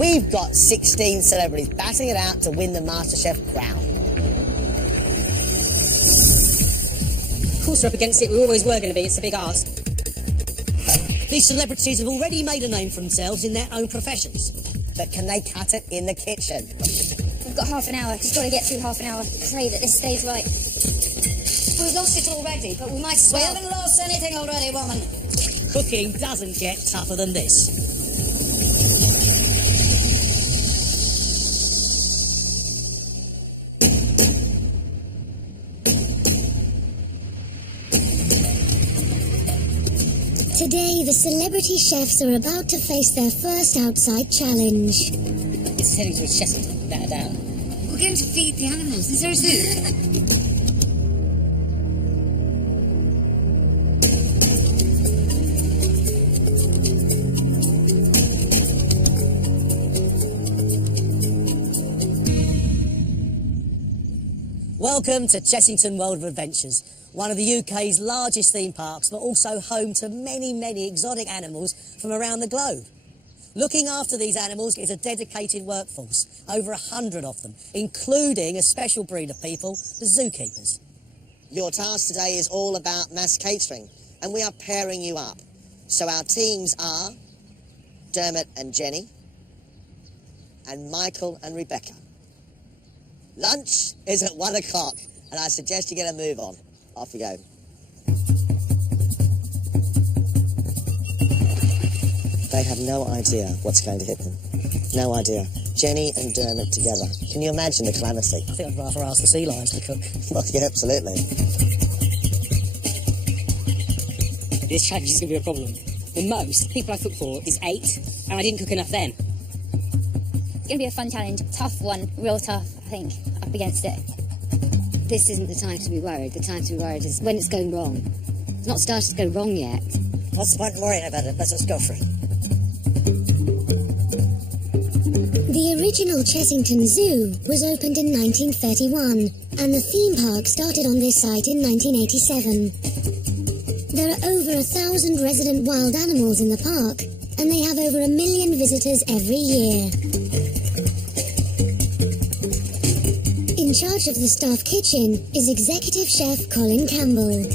we've got 16 celebrities battling it out to win the MasterChef crown. Of course we're up against it, we always were going to be, it's a big ask. These celebrities have already made a name for themselves in their own professions. But can they cut it in the kitchen? We've got half an hour, just got to get through half an hour. Pray that this stays right. We've lost it already, but we might as well. We haven't lost anything already, woman. Cooking doesn't get tougher than this. Today, the celebrity chefs are about to face their first outside challenge. It's heading towards Chessington, without a doubt. We're going to feed the animals. Is there a zoo? Welcome to Chessington World of Adventures, one of the UK's largest theme parks, but also home to many, many exotic animals from around the globe. Looking after these animals is a dedicated workforce, over 100 of them, including a special breed of people, the zookeepers. Your task today is all about mass catering, and we are pairing you up. So our teams are Dermot and Jenny, and Michael and Rebecca. Lunch is at 1 o'clock, and I suggest you get a move on. Off you go. They have no idea what's going to hit them. No idea. Jenny and Dermot together. Can you imagine the calamity? I think I'd rather ask the sea lions to cook. Well, yeah, absolutely. This challenge is going to be a problem. The most people I cook for is 8, and I didn't cook enough then. It's going to be a fun challenge. Tough one. Real tough, I think, up against it. This isn't the time to be worried. The time to be worried is when it's going wrong. It's not started to go wrong yet. What's the point of worrying about it? Let's just go for it. The original Chessington Zoo was opened in 1931, and the theme park started on this site in 1987. There are over 1,000 resident wild animals in the park, and they have over 1 million visitors every year. In charge of the staff kitchen is Executive Chef Colin Campbell.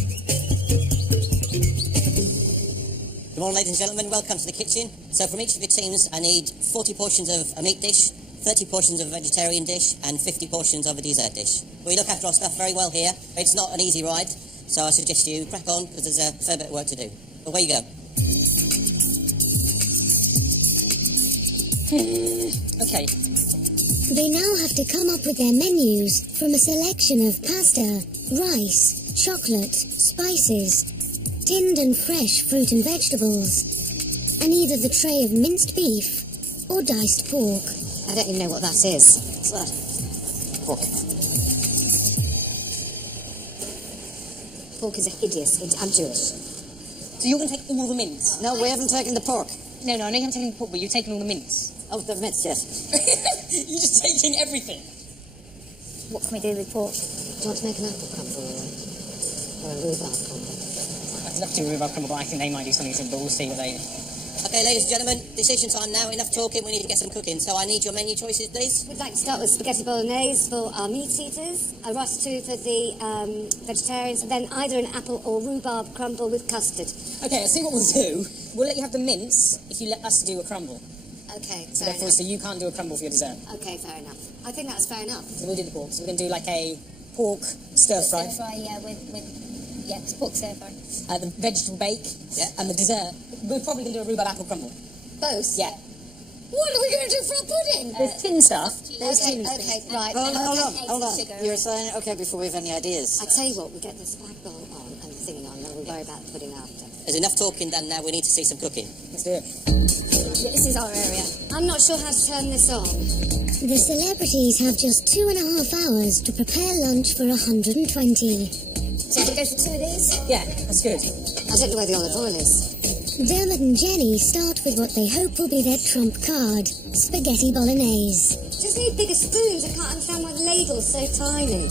Good morning, ladies and gentlemen. Welcome to the kitchen. So from each of your teams, I need 40 portions of a meat dish, 30 portions of a vegetarian dish, and 50 portions of a dessert dish. We look after our stuff very well here. It's not an easy ride, so I suggest you crack on, because there's a fair bit of work to do. Away you go. Okay. They now have to come up with their menus from a selection of pasta, rice, chocolate, spices, tinned and fresh fruit and vegetables, and either the tray of minced beef or diced pork. I don't even know what that is. What's that? Pork. Pork is hideous. I'm Jewish. So you're going to take all the mince? No, we haven't taken the pork. No, I know you haven't taken the pork, but you've taken all the mince. Oh, the mince, yes. You're just taking everything. What can we do with pork? Do you want to make an apple crumble or a rhubarb crumble? I'd love to do a rhubarb crumble, but I think they might do something simple. We'll see what they do. Okay, ladies and gentlemen, decision time now. Enough talking, we need to get some cooking. So I need your menu choices, please. We'd like to start with spaghetti bolognese for our meat eaters, a ratatouille for the vegetarians, and then either an apple or rhubarb crumble with custard. Okay, I'll see what we'll do. We'll let you have the mince if you let us do a crumble. Okay, So fair therefore, enough. so you can't do a crumble for your dessert. Okay, fair enough. I think that's fair enough. So we'll do the pork. So we're going to do like a pork stir-fry. Stir-fry, yeah, it's pork stir-fry. The vegetable bake. Yeah. And the dessert. We're probably going to do a rhubarb apple crumble. Both? Yeah. What are we going to do for a pudding? There's tin stuff. There's Okay, tin okay, right. Hold on. Sugar. You're saying, okay, before we have any ideas. I tell you what, we get the spag bowl on and the thingy on, then we'll worry about the pudding after. There's enough talking done now, we need to see some cooking. Let's do it. Yeah, this is our area. I'm not sure how to turn this on. The celebrities have just 2.5 hours to prepare lunch for 120. So we go for 2 of these? Yeah, that's good. I don't know where the olive oil is. Dermot and Jenny start with what they hope will be their trump card, spaghetti bolognese. Just need bigger spoons. I can't understand why the ladle's so tiny.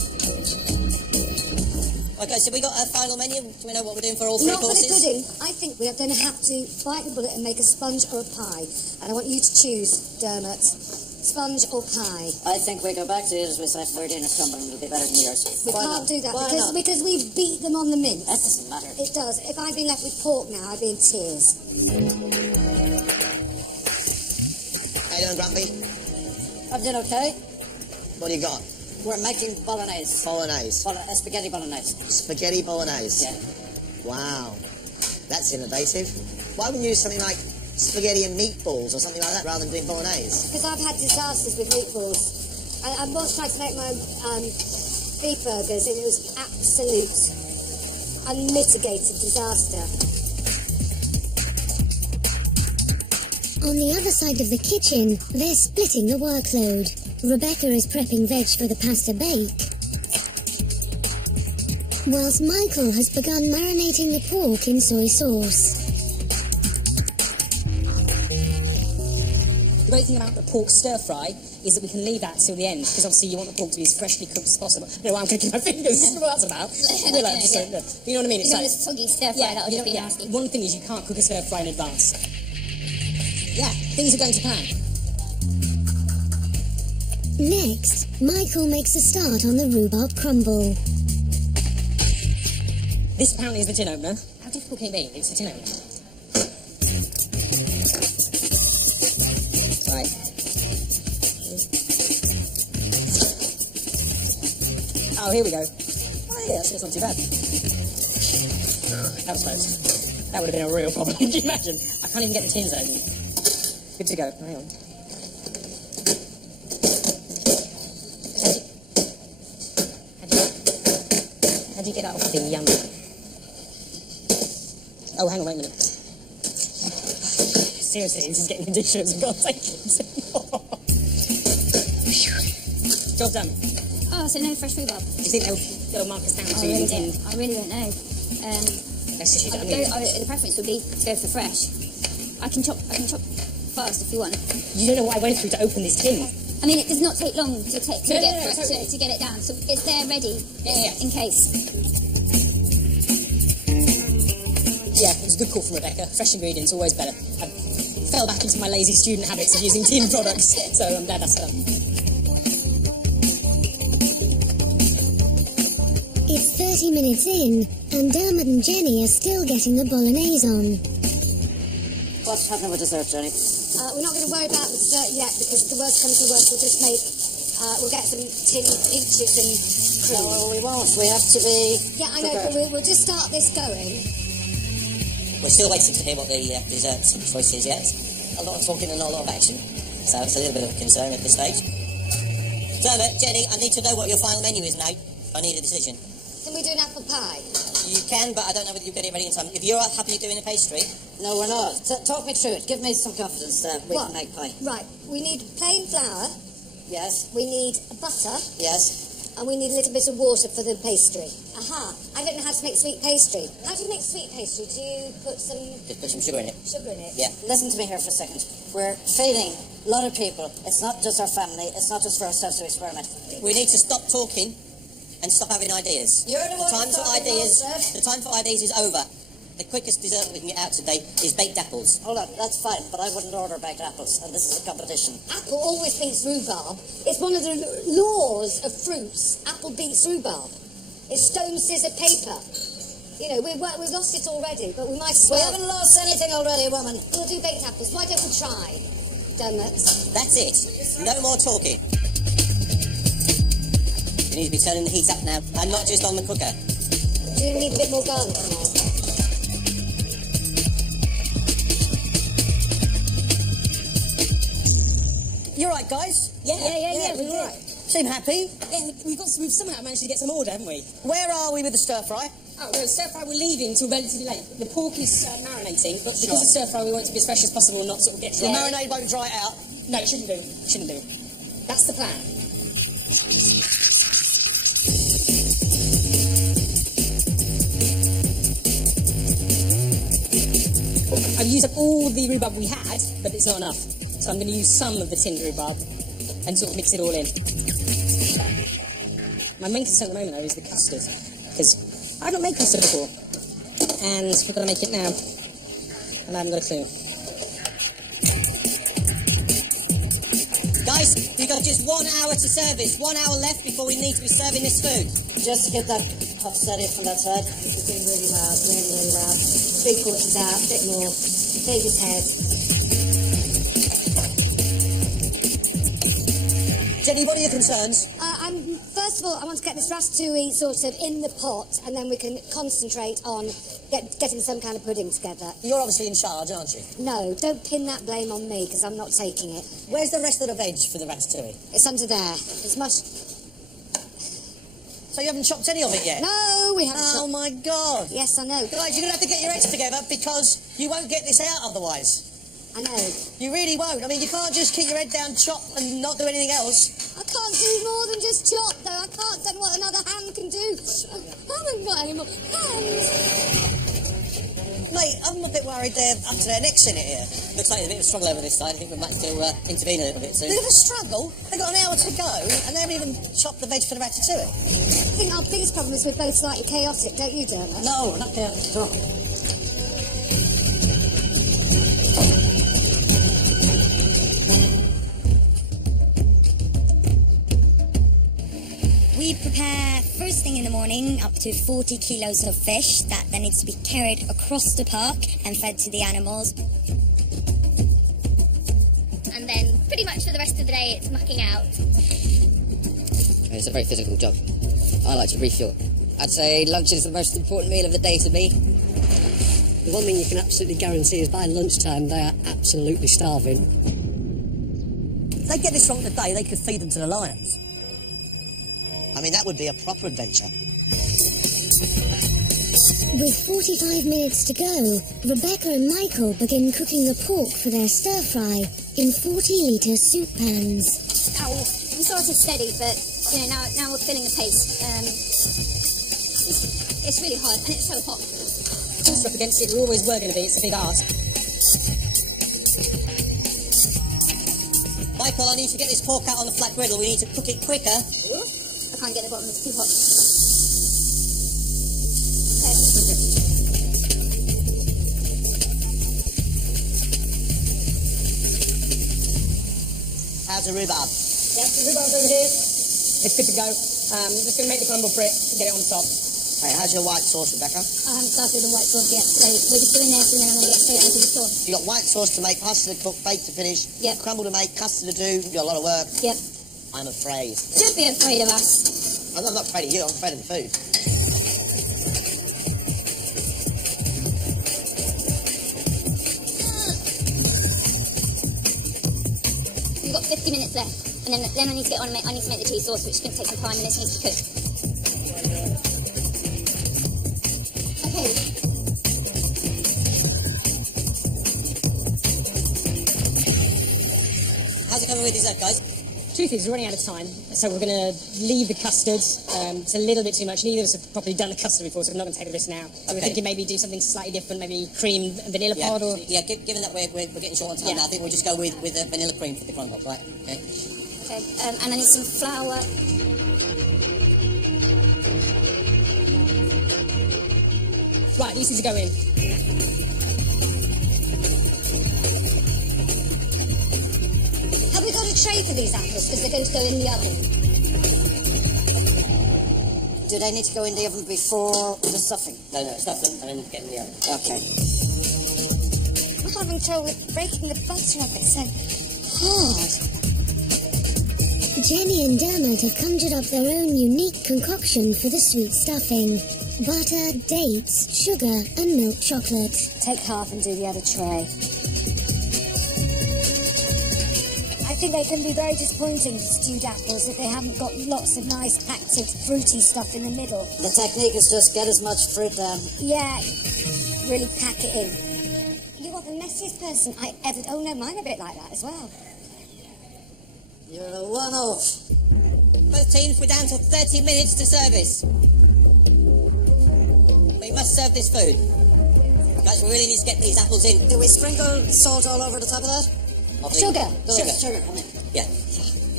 Well, Okay, so we got a final menu. Do we know what we're doing for all three Not for the courses? pudding. I think we are going to have to bite the bullet and make a sponge or a pie. And I want you to choose, Dermot. Sponge or pie? I think we go back to it as we said, we're doing a crumble and it'll be better than yours. We Why can't not? do that Why not? because we beat them on the mince. That doesn't matter. It does. If I'd been left with pork now, I'd be in tears. How you doing, Grumpy? I'm doing okay. What do you got? We're making bolognese. Bolognese. Spaghetti bolognese. Spaghetti bolognese. Yeah. Wow. That's innovative. Why wouldn't you use something like spaghetti and meatballs or something like that rather than doing bolognese? Because I've had disasters with meatballs. I once tried to make my beef burgers and it was absolute, unmitigated disaster. On the other side of the kitchen, they're splitting the workload. Rebecca is prepping veg for the pasta bake, whilst Michael has begun marinating the pork in soy sauce. The great thing about the pork stir fry is that we can leave that till the end, because obviously you want the pork to be as freshly cooked as possible. I don't know why I'm clicking my fingers. That's what that's about. You know what I mean? It's You know, like, this foggy stir fry, that would just be nasty. One thing is you can't cook a stir fry in advance. Yeah, things are going to plan. Next, Michael makes a start on the rhubarb crumble. This apparently is the tin opener. How difficult can it be? It's a tin opener. Right. Oh, here we go. Oh, yeah, that's not too bad. That was close. That would have been a real problem. Can you imagine? I can't even get the tins open. Good to go. Hang on. How do you get that off the Oh, hang on, wait a minute. Seriously, this is getting ridiculous. I've got to take it. Job done. Oh, so no fresh rhubarb? Do you think they'll mark us down to using tin? I really don't know. Let's just use it. The preference would be to go for fresh. I can chop fast if you want. You don't know what I went through to open this tin. I mean, it does not take long to get totally. to get it down, so it's there ready Yeah. in case. Yeah, it was a good call from Rebecca. Fresh ingredients, always better. I fell back into my lazy student habits of using tin products, so I'm glad that's done. It's 30 minutes in, and Dermot and Jenny are still getting the bolognese on. What's happening with dessert, Jenny? We're not going to worry about the dessert yet because the worst comes to worst, we'll just make, we'll get some tin peaches and cream. No, we won't. We have to be... Yeah, I know, but we'll just start this going. We're still waiting to hear what the dessert choice is yet. A lot of talking and not a lot of action. So it's a little bit of a concern at this stage. Dermot, Jenny, I need to know what your final menu is now. I need a decision. Can we do an apple pie? You can, but I don't know whether you'll get it ready in time. If you're happy doing a pastry, No, we're not. Talk me through it. Give me some confidence that we What? can make pie. Right, we need plain flour, Yes? we need butter, Yes? and we need a little bit of water for the pastry. Aha, I don't know how to make sweet pastry. How do you make sweet pastry? Do you put some just put some sugar in it. sugar in it? Yeah. Listen to me here for a second. We're feeding a lot of people. It's not just our family. It's not just for ourselves to experiment. We need to stop talking and stop having ideas. You're the one time for talking, ideas. Walter. The time for ideas is over. The quickest dessert we can get out today is baked apples. Hold on, that's fine, but I wouldn't order baked apples, and this is a competition. Apple always beats rhubarb. It's one of the laws of fruits. Apple beats rhubarb. It's stone, scissor, paper. You know, we've lost it already, but we might as We well. haven't lost anything already, woman. We'll do baked apples. Why don't we try? Dermot. That's it. No more talking. You need to be turning the heat up now, and not just on the cooker. Do you need a bit more garlic now? You all right, guys? Yeah, we're all right. Seem happy. Yeah, we've somehow managed to get some order, haven't we? Where are we with the stir fry? Oh, no, stir fry we're leaving till relatively late. The pork is marinating, but because of stir fry we want it to be as fresh as possible and not sort of get The dry. marinade won't dry it out. No, it shouldn't do. Shouldn't do. That's the plan. I've used up all the rhubarb we had, but it's not enough. So I'm going to use some of the tinned rhubarb and sort of mix it all in. My main concern at the moment, though, is the custard, because I've not made custard before, and we've got to make it now, and I haven't got a clue. Guys, we've got just 1 hour to service. 1 hour left before we need to be serving this food. Just to get that pot steady from that side. He's doing really well, really, really well. 3/4 out, a bit more. Save his head. Jenny, what are your concerns? First of all, I want to get this ratatouille sort of in the pot, and then we can concentrate on getting some kind of pudding together. You're obviously in charge, aren't you? No, don't pin that blame on me, because I'm not taking it. Where's the rest of the veg for the ratatouille? It's under there. It's much... So you haven't chopped any of it yet? No, we haven't. Oh, my God. Yes, I know. Guys, you're going to have to get your heads together because you won't get this out otherwise. I know. You really won't. I mean, you can't just keep your head down, chop, and not do anything else. I can't do more than just chop, though. I can't tell what another hand can do. I haven't got any more hands. Mate, I'm a bit worried they're up to their necks in it here. Looks like there's a bit of a struggle over this side. I think we might have to intervene a little bit soon. Bit of a struggle. They've got an hour to go, and they haven't even chopped the veg for the ratatouille. I think our biggest problem is we're both slightly chaotic, don't you, Dermot? No, not there at all. We prepare first thing in the morning up to 40 kilos of fish that then needs to be carried across the park and fed to the animals. And then pretty much for the rest of the day it's mucking out. It's a very physical job. I like to refuel. I'd say lunch is the most important meal of the day to me. The one thing you can absolutely guarantee is by lunchtime they are absolutely starving. If they get this wrong today, they could feed them to the lions. I mean, that would be a proper adventure. With 45 minutes to go, Rebecca and Michael begin cooking the pork for their stir-fry in 40-litre soup pans. We started steady, but you know now we're feeling the pace. It's really hard and it's so hot. Up against it, we always were going to be. It's a big ask. Michael, I need to get this pork out on the flat griddle. We need to cook it quicker. I can't get the bottom, it's too hot. How's the rhubarb? Yep, the rhubarb's over here. It's good to go. Just going to make the crumble for it and get it on top. Hey, how's your white sauce, Rebecca? I haven't started the white sauce yet, so we're just doing this and then I'm going to get straight onto the sauce. You got white sauce to make, pasta to cook, bake to finish, Yep. crumble to make, custard to do. You got a lot of work. Yep. I'm afraid. Don't be afraid of us. I'm not afraid of you, I'm afraid of the food. We've got 50 minutes left, and then I need to get on and I need to make the cheese sauce, which is going to take some time, and this needs to cook. Okay. How's it coming with dessert, guys? Truth is, we're running out of time, so we're going to leave the custard. It's a little bit too much. Neither of us have properly done the custard before, so we're not going to take the risk now. So we're thinking maybe do something slightly different, maybe cream and vanilla pod or... Yeah, given that we're getting short on time now, I think we'll just go with vanilla cream for the crumble, right? Okay. Okay, and I need some flour. Right, these need to go in. Have we got a tray for these apples? Because they're going to go in the oven. Do they need to go in the oven before the stuffing? No, stuff them and then get in the oven. Okay. I'm having trouble with breaking the butter off. It's so hard. Jenny and Dermot have conjured up their own unique concoction for the sweet stuffing. Butter, dates, sugar and milk chocolate. Take half and do the other tray. I think they can be very disappointing, stewed apples, if they haven't got lots of nice packed of fruity stuff in the middle. The technique is just get as much fruit down. Yeah, really pack it in. You are the messiest person I ever... Oh no, mine are a bit like that as well. You're a one-off. Both teams, we're down to 30 minutes to service. We must serve this food. Guys, we really need to get these apples in. Do we sprinkle salt all over the top of that? Sugar. Sugar, come in. Yeah.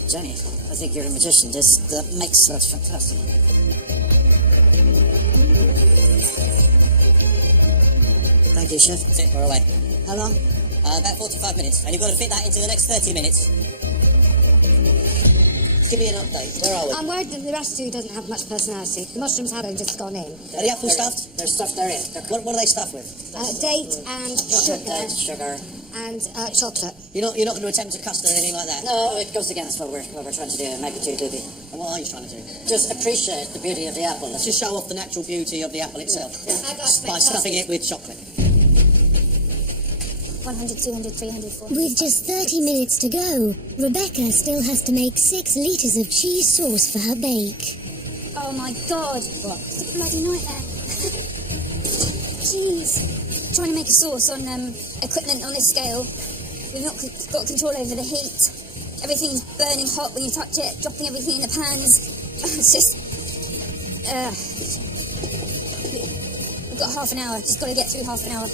Jenny, I think you're a magician. This the mix, that's fantastic. Thank you, chef. That's it, we're away. How long? About 45 minutes, and you've got to fit that into the next 30 minutes. Give me an update. Where are we? I'm worried that the ratatouille doesn't have much personality. The mushrooms haven't just gone in. Are the apples stuffed? They're stuffed therein. What are they stuffed with? Date and Chocolate, sugar sugar. and chocolate. You're not going to attempt a custard or anything like that? No, it goes against what we're trying to do and make it too doobie. And what are you trying to do? Just appreciate the beauty of the apple. Let's Just show off the natural beauty of the apple itself. Yeah. By stuffing it with chocolate. 100, 200, 300, 400. With just 30 minutes to go, Rebecca still has to make 6 litres of cheese sauce for her bake. Oh my god. What? It's a bloody nightmare. Jeez. Trying to make a sauce on equipment on this scale. We've not got control over the heat. Everything's burning hot when you touch it, dropping everything in the pans. It's just... We've got half an hour. Just got to get through half an hour.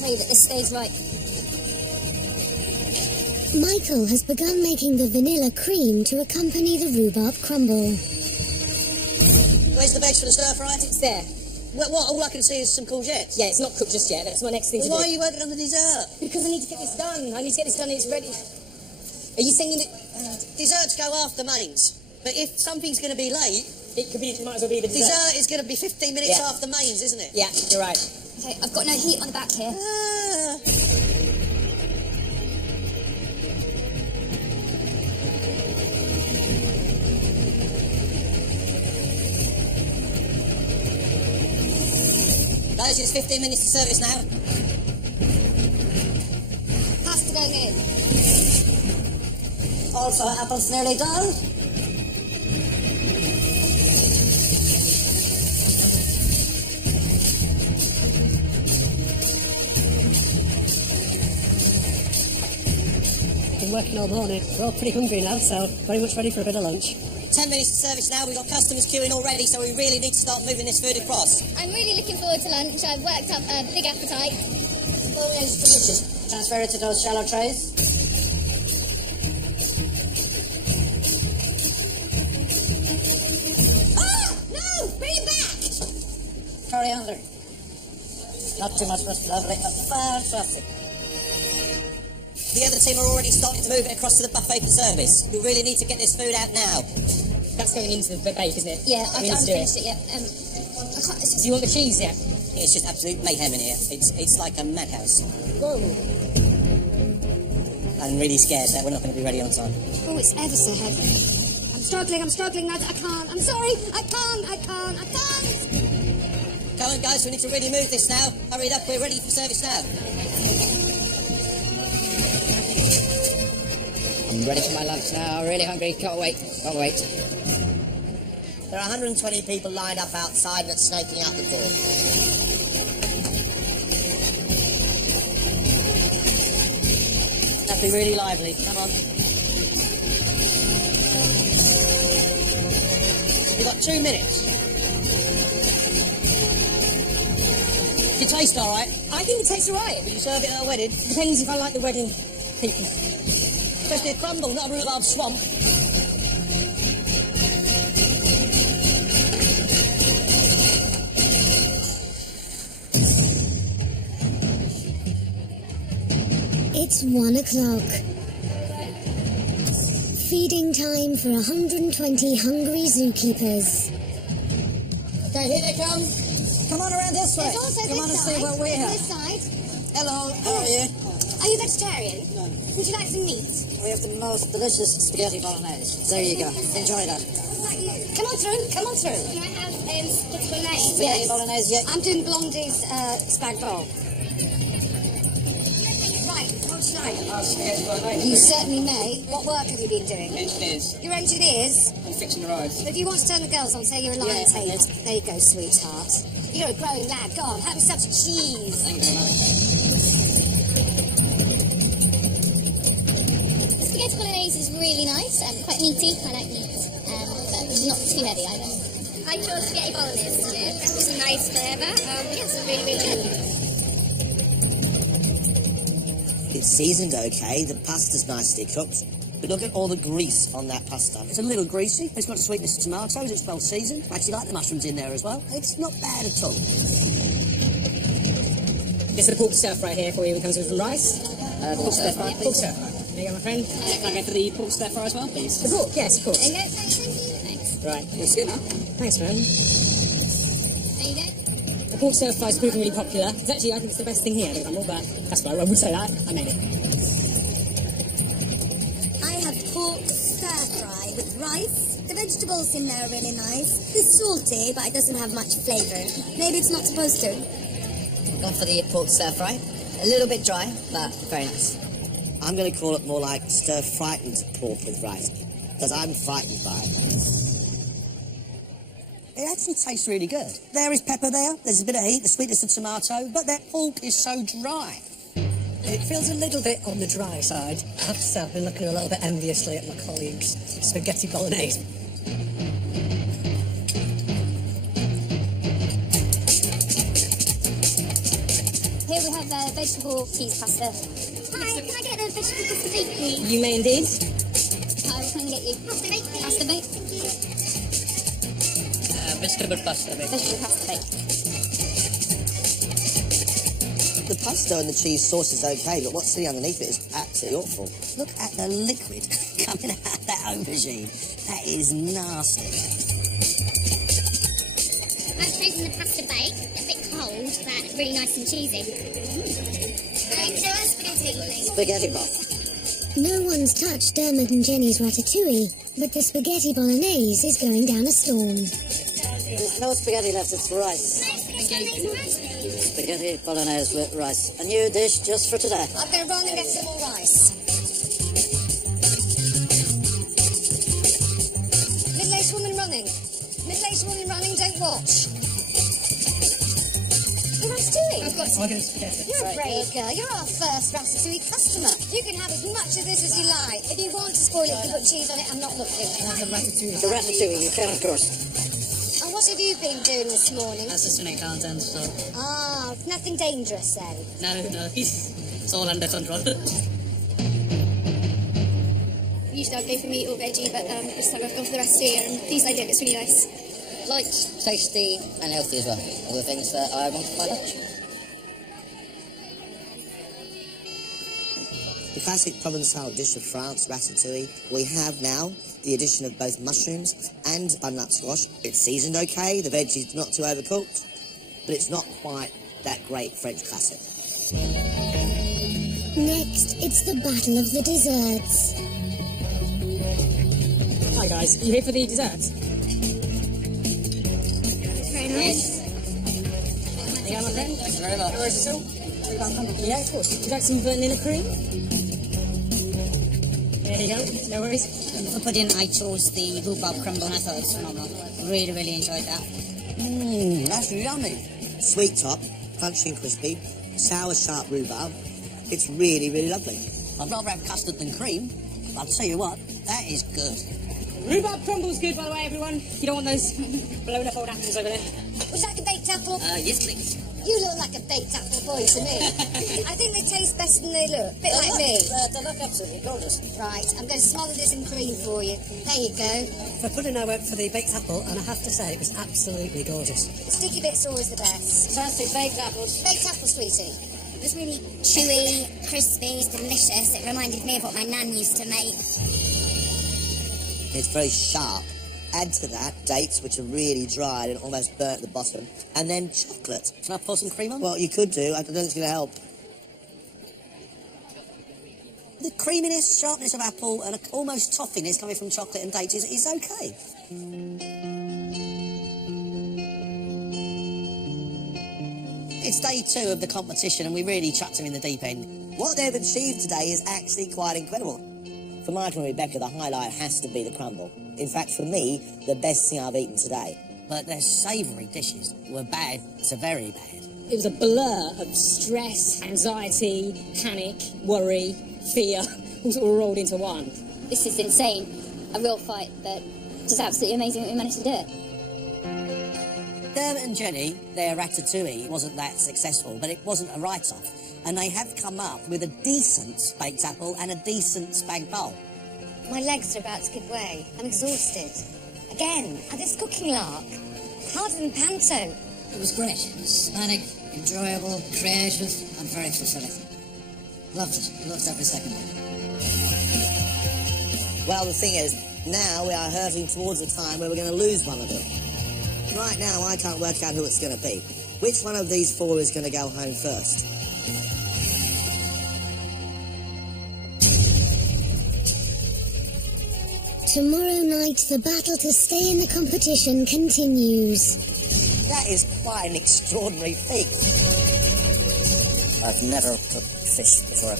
Pray that this stays right. Michael has begun making the vanilla cream to accompany the rhubarb crumble. Where's the base for the stir fry? It's there. What? All I can see is some courgettes. Yeah, it's not cooked just yet. That's my next thing to do. Why are you working on the dessert? Because I need to get this done. I need to get this done and it's ready. Are you saying that... Desserts go after mains. But if something's going to be late... It might as well be the dessert. Dessert is going to be 15 minutes Yeah. after mains, isn't it? Yeah, you're right. Okay, I've got no heat on the back here. Guys, it's 15 minutes to service now. Pasta going in. Also, apples nearly done. Been working all morning. We're all pretty hungry now, so very much ready for a bit of lunch. 10 minutes to service now. We've got customers queuing already, so we really need to start moving this food across. I'm really looking forward to lunch. I've worked up a big appetite. Oh, yes, delicious. Transfer it to those shallow trays. No! Bring it back! Coriander. Not too much for us, lovely. Fantastic. The other team are already starting to move it across to the buffet for service. We really need to get this food out now. That's going into the bake, isn't it? Yeah, We need I've to do finished it, yeah. I can't, it's Do just... you want the cheese yet? It's just absolute mayhem in here. It's like a madhouse. Whoa. I'm really scared that we're not going to be ready on time. Oh, it's ever so heavy. I'm struggling, I can't. I'm sorry, I can't. Come on, guys, we need to really move this now. Hurry it up, we're ready for service now. I'm ready for my lunch now. Really hungry. Can't wait. Can't wait. There are 120 people lined up outside that's snaking out the door. That'd be really lively. Come on. You've got 2 minutes. Does it taste all right? I think it tastes all right. Will you serve it at a wedding? Depends if I like the wedding people. Especially a crumble, not a rhubarb swamp. It's 1 o'clock. Feeding time for 120 hungry zookeepers. Okay, here they come. Come on around this way. There's also Come this on and side. see what we have. This side. Hello, how are you? Are you vegetarian? No. Would you like some meat? We have the most delicious spaghetti bolognese. There you go. Enjoy that. Come on through. Can I have spaghetti bolognese? Spaghetti bolognese, yeah. I'm doing Blondie's spag bowl. Right, what should I? Spaghetti bolognese. You certainly may. What work have you been doing? Engineers. You're engineers. I'm fixing the roads. If you want to turn the girls on, say you're a lion tamer. There you go, sweetheart. You're a growing lad. Go on, have yourself some cheese. Thank you very much. Spaghetti bolognese is really nice, quite meaty. I like meat, but not too heavy either. I chose spaghetti bolognese today. It's a nice flavour. It's really, really good. It's seasoned okay, the pasta's nicely cooked, but look at all the grease on that pasta. It's a little greasy. It's got the sweetness of tomatoes. It's well seasoned. I actually like the mushrooms in there as well. It's not bad at all. This is the pork stir fry here for you. It comes with some rice. Pork stir fry, Pork please. stir fry. There you go, my friend. Can I go for the pork stir fry as well, please? The pork, yes, of course. There you go. Thanks. Right. It's good, huh? Thanks, man. There you go. The pork stir fry is proving really popular. It's actually, I think it's the best thing here at the Crumble, but that's why I would say that. I made it. I have pork stir fry with rice. The vegetables in there are really nice. It's salty, but it doesn't have much flavour. Maybe it's not supposed to. Gone for the pork stir fry. A little bit dry, but very nice. I'm going to call it more like stir-frightened pork with rice, because I'm frightened by it. It actually tastes really good. There is pepper there, there's a bit of heat, the sweetness of tomato, but that pork is so dry. It feels a little bit on the dry side. I have to say, I've been looking a little bit enviously at my colleagues' spaghetti bolognese. Here we have vegetable cheese pasta. Hi, can I get a vegetable pasta bake, please? You may indeed. What can I get you? Pasta bake, please. Pasta bake. Thank you. Vegetable pasta, bake. Vegetable pasta bake. The pasta and the cheese sauce is okay, but what's sitting underneath it is absolutely awful. Look at the liquid coming out of that aubergine. That is nasty. I've chosen the pasta bake. A bit cold, but really nice and cheesy. So a spaghetti, please. Spaghetti bol. No one's touched Dermot and Jenny's ratatouille, but the spaghetti bolognese is going down a storm. There's no spaghetti left, it's rice. Spaghetti bolognese with rice. A new dish just for today. I'm going to run and get some more rice. Middle-aged woman running. Middle-aged woman running, don't watch. You're ratatouille. I've got spaghetti. You're a brave girl. You're our first ratatouille customer. You can have as much of this as you like. If you want to spoil it, you can put cheese on it. I'm not looking. The ratatouille. The ratatouille, you can, of course. And what have you been doing this morning? That's just to make content, so... Ah, nothing dangerous then. No, it's all under control. Usually I'd go for meat or veggie, but this time I've gone for the ratatouille, and these I did. It's really nice. Light, tasty, and healthy as well. All the things that I want for my lunch. The classic Provençal dish of France, ratatouille, we have now the addition of both mushrooms and butternut squash. It's seasoned okay, the veggie's not too overcooked, but it's not quite that great French classic. Next, it's the battle of the desserts. Hi guys, are you here for the desserts? Very nice. Yeah, my friend. Thank you very much. Where is it all? Yeah, of course. Would you like some vanilla cream? There you go, no worries. For pudding, I chose the rhubarb crumble and I thought it was phenomenal. Really, really enjoyed that. That's yummy. Sweet top, crunchy and crispy, sour, sharp rhubarb. It's really, really lovely. I'd rather have custard than cream. I'll tell you what, that is good. Rhubarb crumble's good, by the way, everyone. You don't want those blown up old apples over there. Would you like a baked apple? Yes, please. You look like a baked apple boy to me. I think they taste better than they look. Bit like me. They look absolutely gorgeous. Right, I'm going to smother this in cream for you. There you go. For pudding, I went for the baked apple, and I have to say, it was absolutely gorgeous. The sticky bits are always the best. Fantastic baked apples. Baked apple, sweetie. It was really chewy, crispy, it's delicious. It reminded me of what my nan used to make. It's very sharp. Add to that dates, which are really dried and almost burnt at the bottom, and then chocolate. Can I pour some cream on? Well, you could do. I don't think it's going to help. The creaminess, sharpness of apple, and almost toffiness coming from chocolate and dates is okay. It's day 2 of the competition, and we really chucked them in the deep end. What they've achieved today is actually quite incredible. For Michael and Rebecca, the highlight has to be the crumble. In fact, for me, the best thing I've eaten today. But their savoury dishes were bad to very bad. It was a blur of stress, anxiety, panic, worry, fear, all sort of rolled into one. This is insane. A real fight, but just absolutely amazing that we managed to do it. Dermot and Jenny, their ratatouille wasn't that successful, but it wasn't a write-off. And they have come up with a decent baked apple and a decent spag bowl. My legs are about to give way. I'm exhausted. Again, at this cooking lark. Harder than panto. It was great. It was manic, enjoyable, creative, and very fulfilling. Loved it. Loved every second of it. Well, the thing is, now we are hurtling towards a time where we're going to lose one of them. Right now, I can't work out who it's going to be. Which one of these four is going to go home first? Tomorrow night, the battle to stay in the competition continues. That is quite an extraordinary feat. I've never cooked fish before.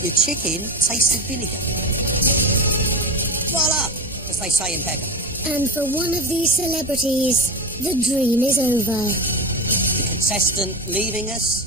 Your chicken tastes of vinegar. Voila! As they say in Peckham. And for one of these celebrities, the dream is over. The contestant leaving us